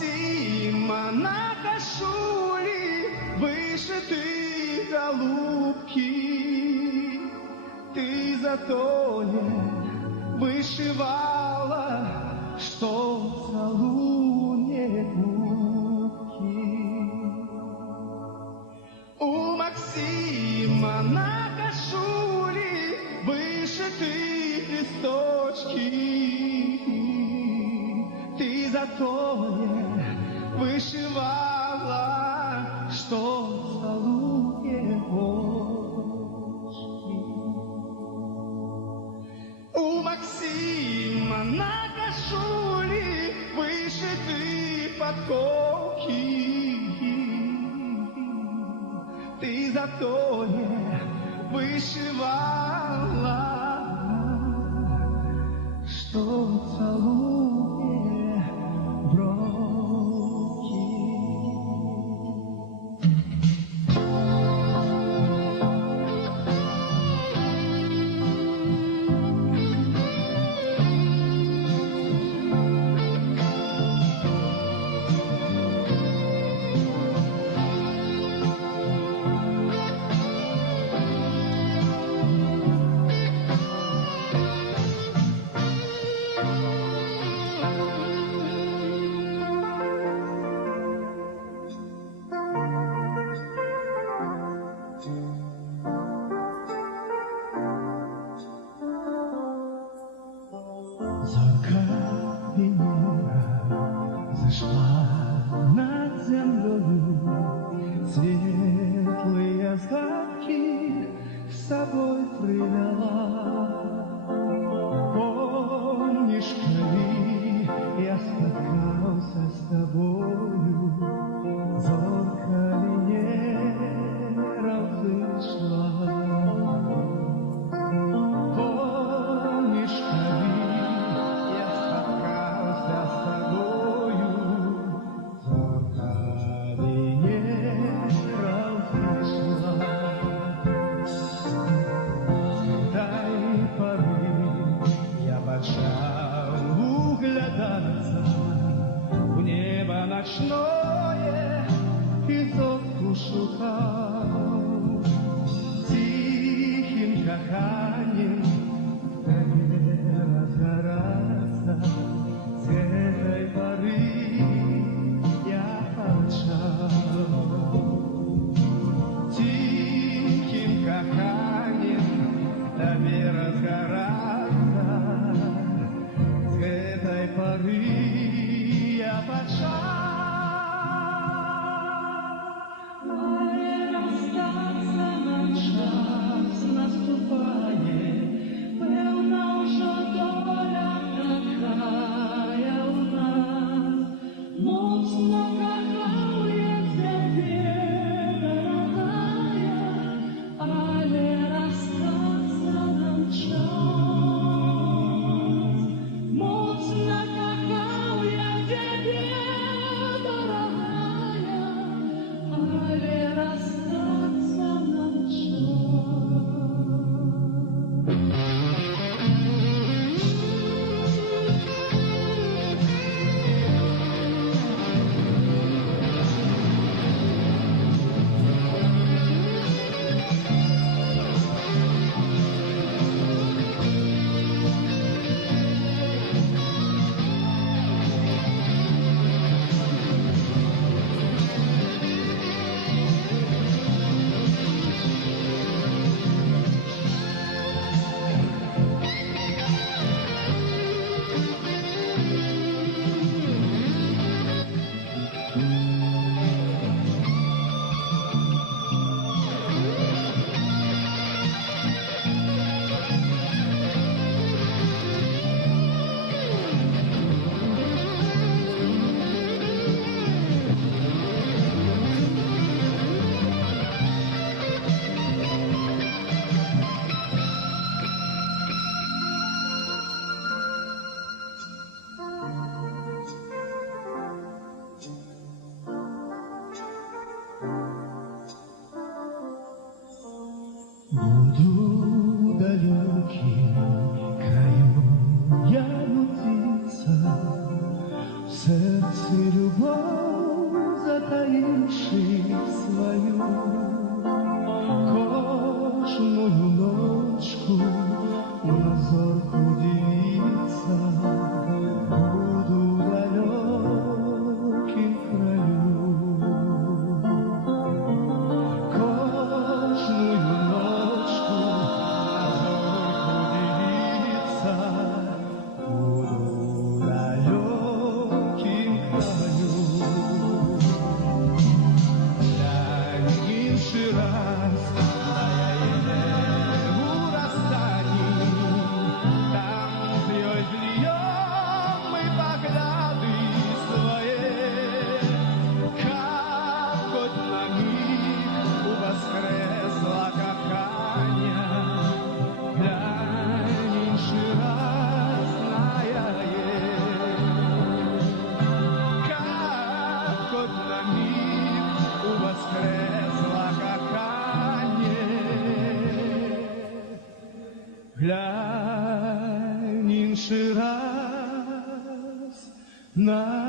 Максима на кашулі вишити голубки, ты затоне вышивала, что целует губки. У Максима на кашулі вышиты листочки, ты затоне вышивала, что целует губки. У Максима на кашулі вишиті подколки, ти затоне вишивала, що целує бровки. Зорка Венера зашла над землей, светлые згадки с собой привела. Помнишь, коли я споткался с тобою, зорка Венера взошла. В небо ночное и зорку шукал, тихим каханьем не разгораться. С этой поры я молчал, тихим каханьем не разгораться. С этой поры я почал. Але расстаться нам час наступає, певна вже доля такая у нас. Моцно кохал я тебе, дорогая, але расстаться нам час. Моцно кохал я тебе, дорогая, але расстаться нам Буду далеким краю я нудиться, в сердце любовь інших свою, кожною ночку на зорку дивиться, буду в далекім краю. Кожною ночку на зорку дивиться, буду в далекім краю. Інший раз, да я у расстании, там зльем мы погляды свои, как хоть на миг у воскресла кохання, глянь інший раз на яе, как хоть на миг у воскресла кохання, глянь інший раз на